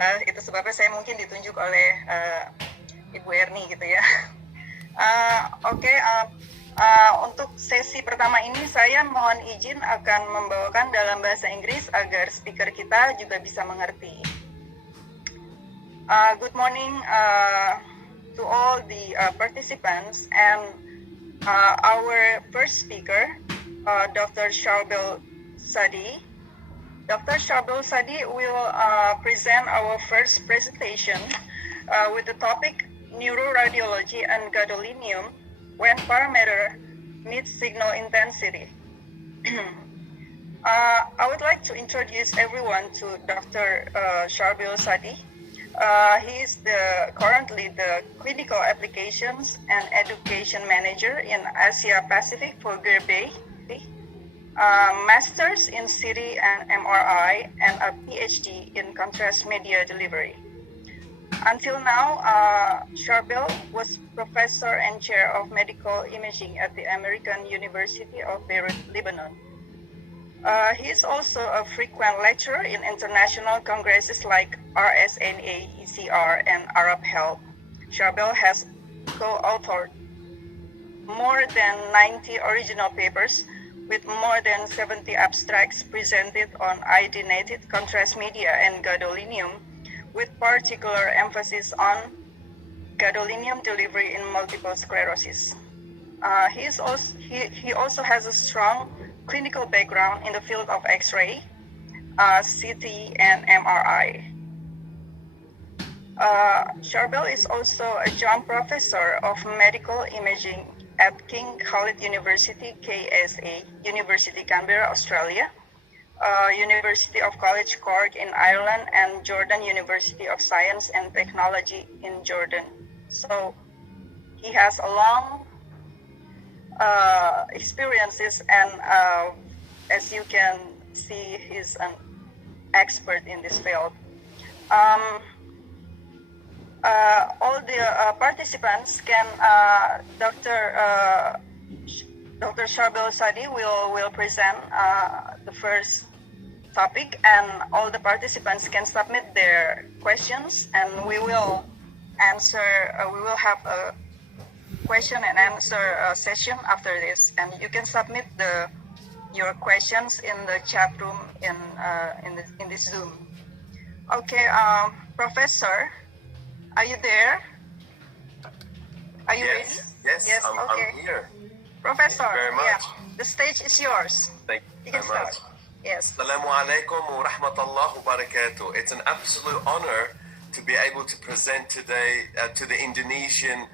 Itu sebabnya saya mungkin ditunjuk oleh Ibu Erni gitu ya. Untuk sesi pertama ini saya mohon izin akan membawakan dalam bahasa Inggris agar speaker kita juga bisa mengerti. Good morning to all the participants and our first speaker, Dr. Sharbel Sadi. Dr. Sharbel Sadi will present our first presentation with the topic Neuroradiology and Gadolinium when parameter meets signal intensity. I would like to introduce everyone to Dr. Sharbel Sadi. He is currently the Clinical Applications and Education Manager in Asia Pacific for GERBE, Masters in CT and MRI, and a PhD in Contrast Media Delivery. Until now, Sharbel was Professor and Chair of Medical Imaging at the American University of Beirut, Lebanon. He is also a frequent lecturer in international congresses like RSNA, ECR, and Arab Health. Sharbel has co-authored more than 90 original papers with more than 70 abstracts presented on iodinated contrast media and gadolinium, with particular emphasis on gadolinium delivery in multiple sclerosis. He also has a strong clinical background in the field of X-ray, CT, and MRI. Sharbel is also a Joint Professor of Medical Imaging at King Khalid University, KSA, University Canberra, Australia, University of College Cork in Ireland, and Jordan University of Science and Technology in Jordan. So he has a long experiences, and as you can see, he's an expert in this field. All the participants can, Dr. Sharbel Sadi will present the first topic, and all the participants can submit their questions, and we will answer. We will have a question and answer session after this, and you can submit your questions in the chat room in this Zoom. Okay, Professor, are you there? Are you ready? Yes, okay. I'm here. Professor, Thank you very much. Yeah, the stage is yours. Thank You you can very start. much. Yes. Assalamu alaikum wa rahmatullahi wa barakatuh. It's an absolute honor to be able to present today to the Indonesian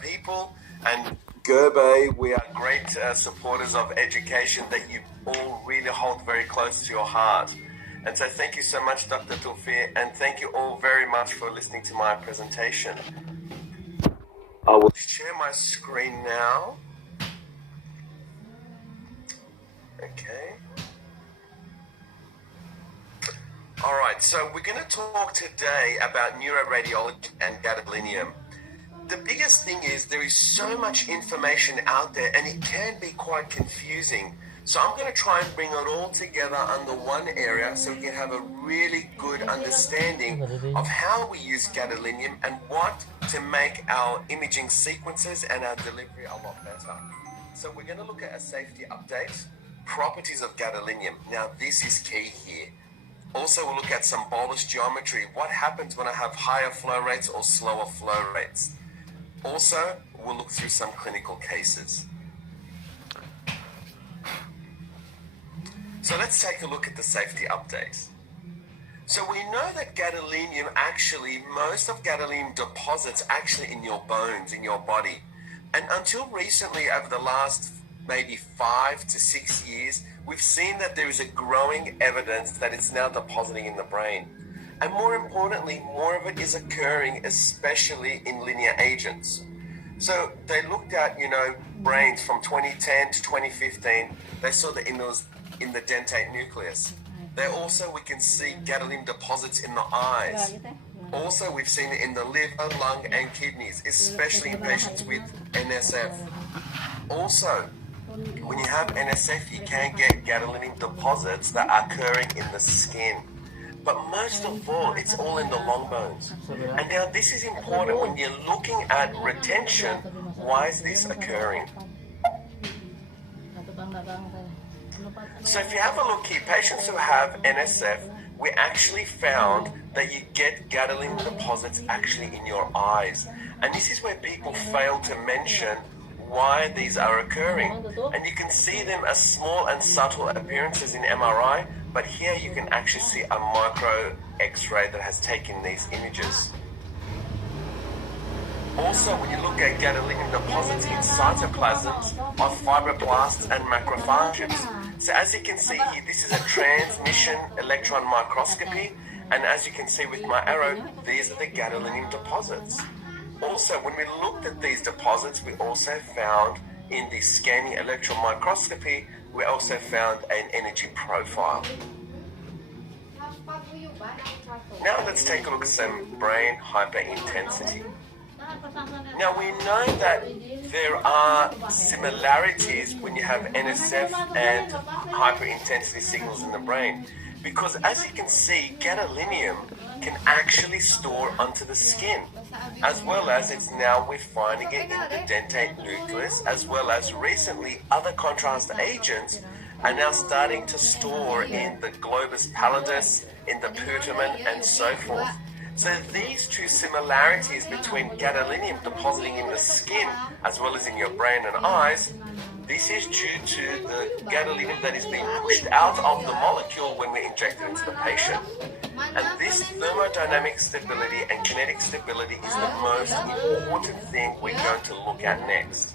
people, and GERBE. We are great supporters of education that you all really hold very close to your heart. And so thank you so much, Dr. Tawfiq, and thank you all very much for listening to my presentation. I will share my screen now. Okay. All right, so we're going to talk today about neuroradiology and gadolinium. The biggest thing is there is so much information out there, and it can be quite confusing. So I'm going to try and bring it all together under one area so we can have a really good understanding of how we use gadolinium and what to make our imaging sequences and our delivery a lot better. So we're going to look at a safety update, properties of gadolinium. Now this is key here. Also we'll look at some bolus geometry. What happens when I have higher flow rates or slower flow rates? Also, we'll look through some clinical cases. So let's take a look at the safety update. So we know that gadolinium actually, most of gadolinium deposits actually in your bones, in your body. And until recently, over the last maybe 5 to 6 years, we've seen that there is a growing evidence that it's now depositing in the brain. And more importantly, more of it is occurring, especially in linear agents. So they looked at, brains from 2010 to 2015. They saw that it was in the dentate nucleus. There also we can see gadolinium deposits in the eyes. Also we've seen it in the liver, lung and kidneys, especially in patients with NSF. Also, when you have NSF, you can get gadolinium deposits that are occurring in the skin. but most of all, it's all in the long bones. And now this is important when you're looking at retention. Why is this occurring? So if you have a look here, patients who have NSF, we actually found that you get gadolinium deposits actually in your eyes. And this is where people fail to mention why these are occurring. And you can see them as small and subtle appearances in MRI, but here you can actually see a micro X-ray that has taken these images. Also, when you look at gadolinium deposits in cytoplasms of fibroblasts and macrophages. So as you can see here, this is a transmission electron microscopy, and as you can see with my arrow, these are the gadolinium deposits. Also, when we looked at these deposits, we also found in the scanning electron microscopy, we also found an energy profile. Now let's take a look at some brain hyperintensity. Now we know that there are similarities when you have NSF and hyperintensity signals in the brain, because as you can see, gadolinium can actually store onto the skin, as well as it's now we're finding it in the dentate nucleus, as well as recently other contrast agents are now starting to store in the globus pallidus, in the putamen, and so forth. So these two similarities between gadolinium depositing in the skin as well as in your brain and eyes, this is due to the gadolinium that is being pushed out of the molecule when we inject it into the patient. And this thermodynamic stability and kinetic stability is the most important thing we're going to look at next.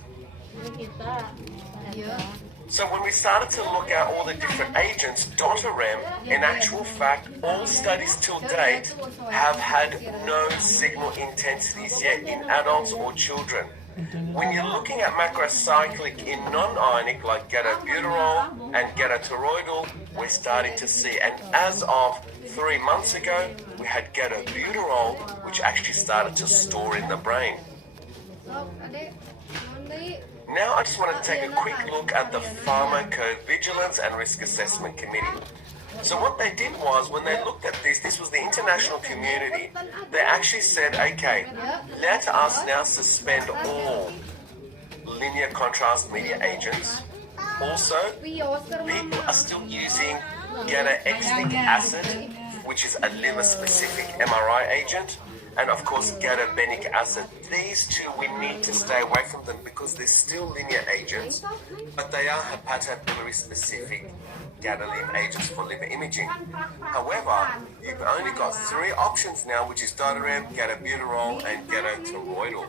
So when we started to look at all the different agents, DOTAREM, in actual fact, all studies till date have had no signal intensities yet in adults or children. When you're looking at macrocyclic in non-ionic like gatobuterol and gatoteroidal, we're starting to see, and as of 3 months ago, we had gatobuterol, which actually started to store in the brain. Now I just want to take a quick look at the Pharmacovigilance and Risk Assessment Committee. So what they did was, when they looked at this was the international community, they actually said, okay, let us now suspend all linear contrast media agents. Also, people are still using gata-extic acid, which is a liver-specific MRI agent, and of course gatabenic acid. These two we need to stay away from them because they're still linear agents, but they are hepatobiliary specific gadolinium agents for liver imaging. However, you've only got 3 options now, which is DOTAREM, gatobuterol, and gatoteroidal.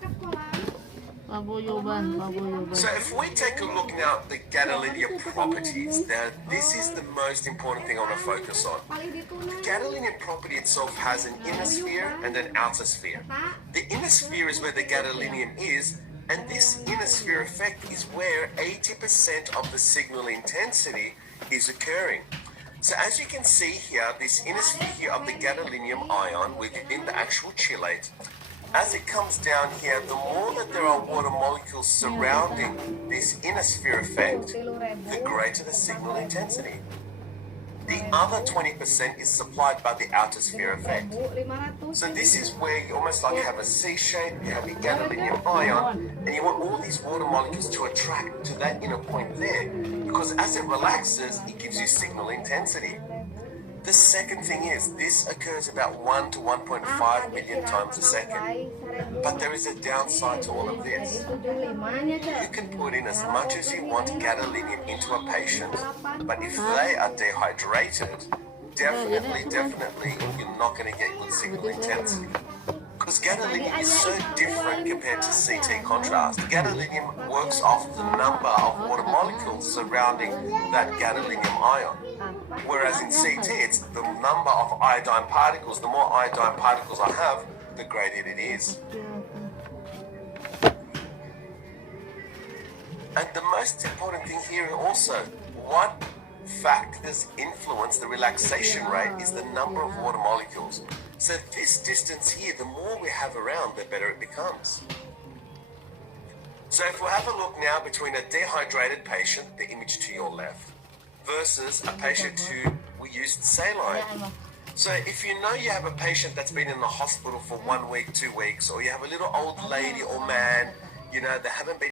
So if we take a look now at the gadolinium properties, now this is the most important thing I want to focus on. The gadolinium property itself has an inner sphere and an outer sphere. The inner sphere is where the gadolinium is, and this inner sphere effect is where 80% of the signal intensity is occurring. So as you can see here, this inner sphere here of the gadolinium ion within the actual chelate, as it comes down here, the more that there are water molecules surrounding this inner sphere effect, the greater the signal intensity. The other 20% is supplied by the outer sphere effect. So this is where you almost like have a C shape, you have your gadolinium ion, and you want all these water molecules to attract to that inner point there, because as it relaxes, it gives you signal intensity. The second thing is, this occurs about 1 to 1.5 million times a second. But there is a downside to all of this. You can put in as much as you want gadolinium into a patient, but if they are dehydrated, definitely you're not going to get good signal intensity. Because gadolinium is so different compared to CT contrast. Gadolinium works off the number of water molecules surrounding that gadolinium ion. Whereas in CT, it's the number of iodine particles. The more iodine particles I have, the greater it is. And the most important thing here also, what factors influence the relaxation rate is the number of water molecules. So this distance here, the more we have around, the better it becomes. So if we have a look now between a dehydrated patient, the image to your left, versus a patient who we used saline. So if you know you have a patient that's been in the hospital for 1 week, 2 weeks, or you have a little old lady or man, they haven't been